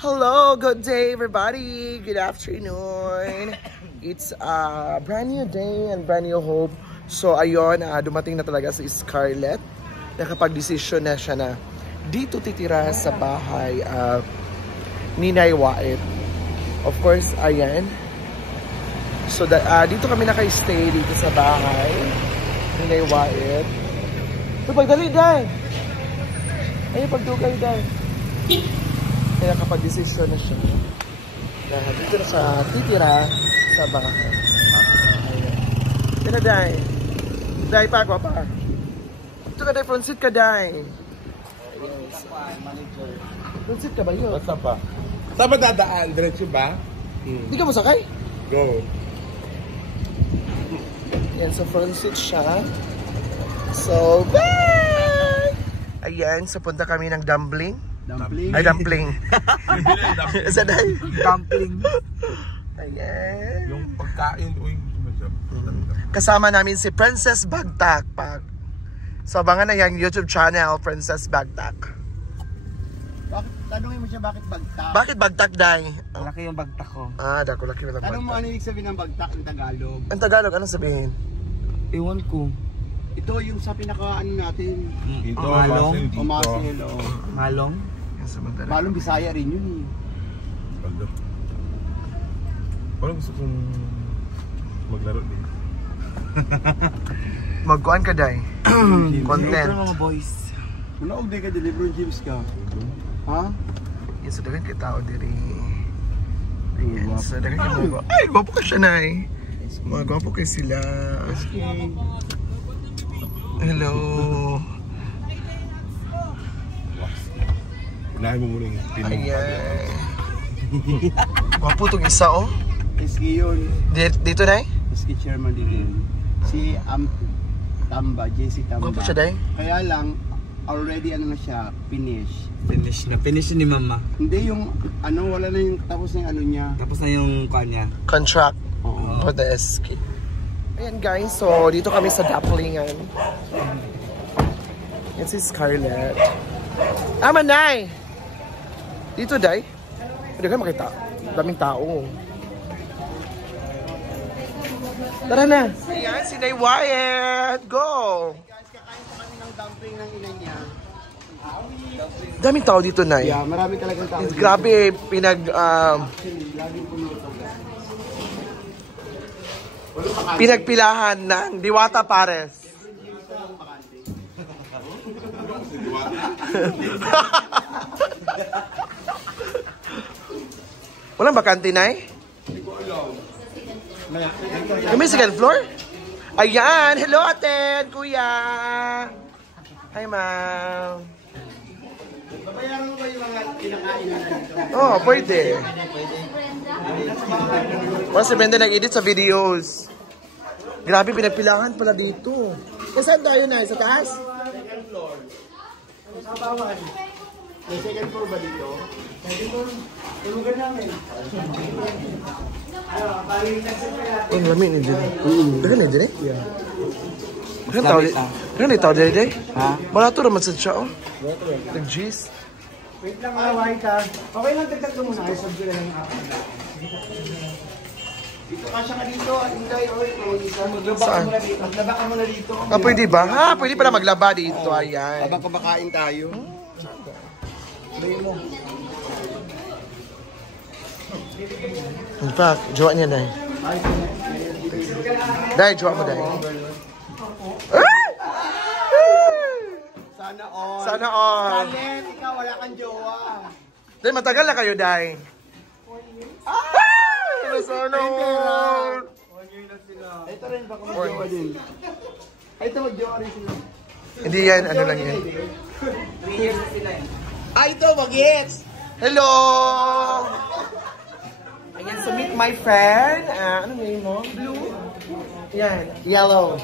Hello, good day everybody. Good afternoon. It's a brand new day and brand new hope. So ayun, dumating na talaga si Scarlett. Nakapag-desisyon na siya na dito titira sa bahay ni Nay Wait. Of course, ayan. So dito kami naka-stay dito sa bahay ni Nay Wait. So pagdali, Day! Ay, pagdugay, Day. Kaya kapag-desisyon na siya. Dahil dito na siya titira sa bahay. Kaya na, Day. Day, pa, pa. Ito ka, Day. Front seat ka, Day. Front seat ka ba yun? What's up, pa? Saan ba dadaan? Diretso ba? Hindi ka masakay? Go. Yan, so front seat siya. So, bye! Ayan, so punta kami ng dumpling. Dumpling? Ay, dumpling. Isa na. Dumpling. Ayan. Yung pagkain, uy. Kasama namin si Princess Bagtak. So, abangan na yung YouTube channel, Princess Bagtak. Tanungin mo siya bakit bagtak? Bakit Bagtak, Day? Malaki yung bagtak ko. Dako laki na Tanong mo Bagtak. ano ibig sabihin ng bagtak ng Tagalog? Ang Tagalog, anong sabihin? Ewan ko. Ito yung sa pinaka-ano natin. Dito, Malong? dito. O masil, o. Malong? Yan sa Mandala. Malong Bisaya rin yun eh. Baldo. Parang gusto kong maglaro din. Magkuhan ka, Day. Content. Mga boys. Unaog di ka deliver James ka. Ha? Yan, so dagan kita o diri. Ayan, so dagan kita. Ay, gwapo ka siya, Nay. Mga gwapo kayo sila. Hello. Unahin mo muna yung pinong. Ayan. Gwapo itong isa, oh. Eski yun. Dito, Nay? Eski chairman din yun. Si Tamba, JC Tamba. Gwapo siya, Day. Kaya lang, already ano na siya, finish. Finish ni mama. Hindi yung ano, wala na yung tapos na yung ano niya. Tapos na yung kanya. Contract Oo. for the SK. Ayan, guys. So, dito kami sa Daplingan. Yan si Scarlett. Manay! Dito, Day. Pwede kayo makita. Daming tao. Tara na. Ayan, si Nay Wait. Go! Guys, kakain pa kami ng dumpling ng ina niya. Daming tao dito, Nay. Yeah, marami talagang tao. Grabe, Laging puno to, guys. pinagpilahan ng Diwata Pares. Walang bakante, Nay? Hindi ko alam. Yung may second floor? Ayan! Hello, Aten! Kuya! Hi, ma'am! Babayaran mo ba yung mga kinakain na dito? Oh, pwede. Para si Brenda nag-edit sa videos. Grabe, pinagpilahan pala dito. E saan tayo, Nay? Sa taas? Second floor. Sa bawal. May second floor ba dito? Second floor. Tulugan namin. Oh, lami ni Dede. Dagan ni Dede? Yeah. Dagan tao Dede? Ha? Barato naman sa siya, oh. Nag-G's. Wait lang, away ka. Okay lang, dagdag ko muna. Sabdo na lang ako. Dito kasya ka dito. Inday, oy. Maglaba ka muna dito. Maglaba ka muna dito. Pwede ba? Pwede pala maglaba dito. Ayan. Habang kumakain tayo. Mo. In fact, jowa niya, Day. Day, jowa mo, Day. Sana all. Sana all. Talent, ikaw wala kang jowa. Day, matagal na kayo, Day. Sana all. 1 year na sila. Ito rin, baka mag-jowa din. Ay, ito mag-jowa rin sila. Hindi yan, ano lang yan. 3 years na sila eh. Ay, ito, mag-gets! Hello! Ayan, so meet my friend. Ano name mo? Blue? Yan, yellow.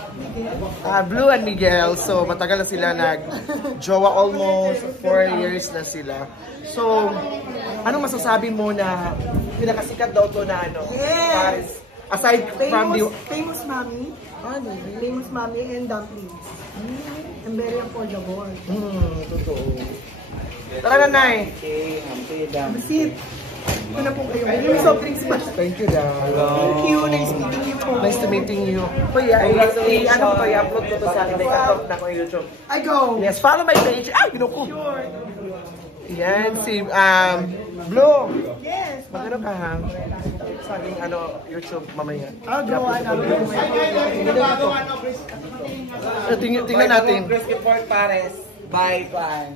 Blue and Miguel. So, matagal na sila nag-jowa, almost 4 years na sila. So, anong masasabi mo na pinakasikat daw to na ano? Yes! Aside from the... Famous mommy. Famous mommy and dumplings. And very affordable. Totoo. Tara na, Nay. Okay, hampir dam. Sit. Ito na po kayo. May soft drinks ba? Thank you, Dad. Thank you. Nice meeting you po. Nice to meeting you. Kuya, ano ko to, i-upload ko to sa akin. I-upload na ko yung YouTube. I go. Yes, follow my page. Ay, binuko. Yan, si, Blue. Yes. Magano ka, ha? Sa aking, YouTube mamaya. I'll go. Tingnan natin. Brisket pork pares. By Pan.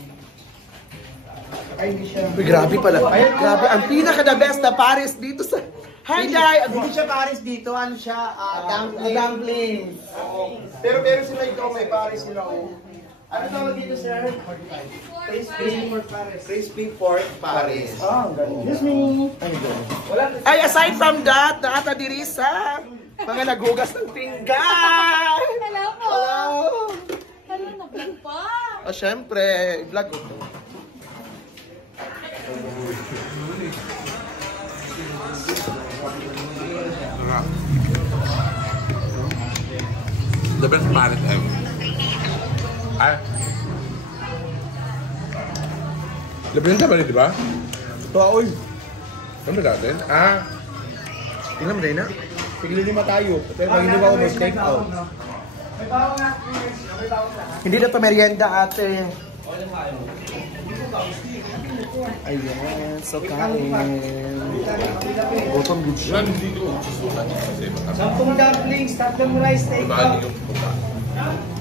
Uy, grabe pala. Grabe, ang pinaka-the best na Paris dito sa... Hi, Dai! Hindi siya pares dito, ano siya? Dumpling. Pero meron sila ito, may pares sila. Ano tawag dito, sir? Crispy pork pares. Crispy pork pares. Oh, ang galing. Excuse me. Ay, aside from that, naata diri sa mga naghugas ng pinggan. Hello po! Hello! Hello, na-vlog pa! O, syempre, vlog ko to. The best Paris ever. Ay. Labinta ba rin, di ba? Tuaoy. Ano ba natin? Tingnan mo, Dayna. Tigli 5 tayo. Pero pag hindi ba ako mag-take out. Hindi na to merienda, ate. Ayan, so kain. Gutom good siya. Yan, hindi ko susulat kasi baka 10 dumplings, 3 rice take bali out. yung pupunta.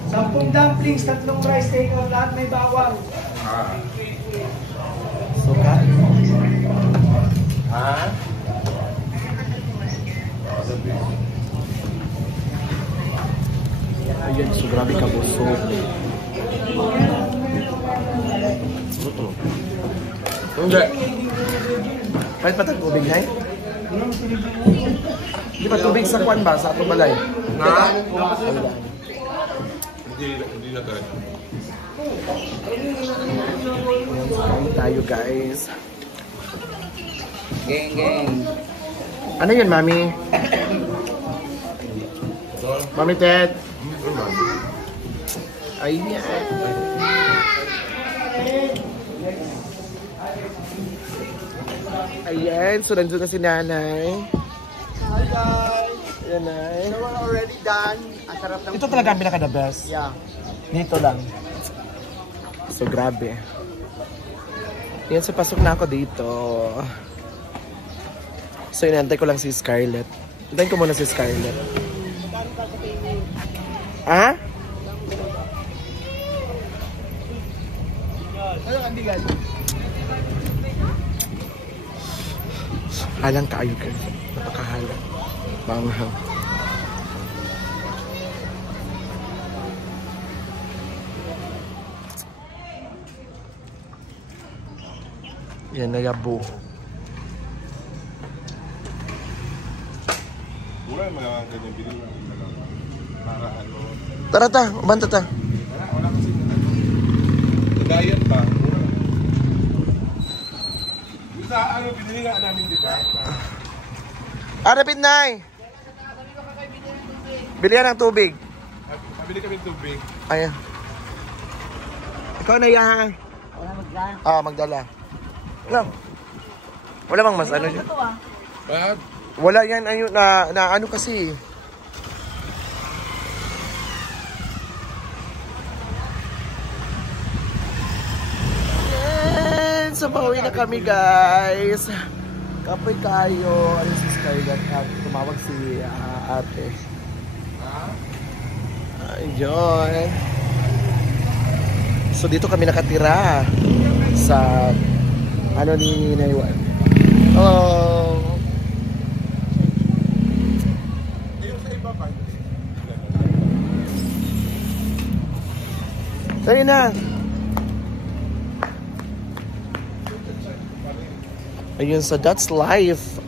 10 dumplings, 3 rice take out. Lahat may bawang. So kain. Ayan, so grabe ka busog. Hindi. Kahit pa tag tubig, Nay? Di ba tubig sa kwan ba? Sa atong balay? Hindi na talaga. Kain tayo, guys. Geng, geng. Ano yun, Mami? Mami Ted? Ayan. Ayan, so nandun na si Nanay. Hi guys! Ayan, Nay. So we're already done. Ang sarap ng... Ito talaga ang pinaka-the best. Yeah. Dito lang. So, grabe. Yan, so pasok na ako dito. So, inantay ko lang si Scarlett. Inantayin ko muna si Scarlett. Ha? Ano ang bigas? Halang kaayo ka. Napakahalang. Banghang. Yan, nayabo. Wala yung mga ganyan bilhin. Para ano. Tara ta, umanta ta. Wala kasi. Diet pa. Yung sa ano, binili nga namin, di ba? Arapit, Nay! Bilihan ng tubig. Pabili kami ng tubig. Ayan. Ikaw na yan. Wala magdala. Magdala. Wala. Wala bang mas ano dyan? Ito ah. Bad. Wala yan ayun na ano kasi. Yan! So, pauwi na kami, guys. Kapoy tayo. Ano si Scarlett? Tumawag si ate. Ayun. So, dito kami nakatira sa ano ni Naiwan. Hello! Yung sa iba pa. Tayo na! Ayun, so that's life.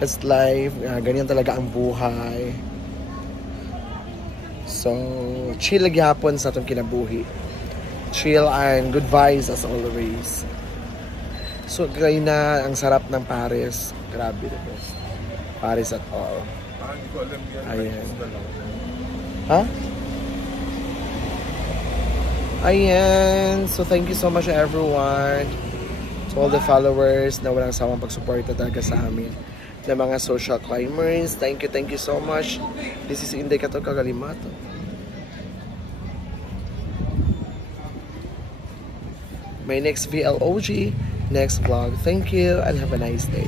That's life. Ganyan talaga ang buhay. So, chill gyapon sa atong kinabuhi. Chill and good vibes as always. So, kayo na ang sarap ng Paris. Grabe the best. Paris at all. Hindi ko alam yan. Ayan. Isda lang. Ha? Ayan. So, thank you so much everyone. To all the followers na walang sawang pagsuporta talaga sa amin. Na mga social climbers. Thank you so much. This is Inday Katog Kagalimato. My next VLOG, next vlog. Thank you and have a nice day.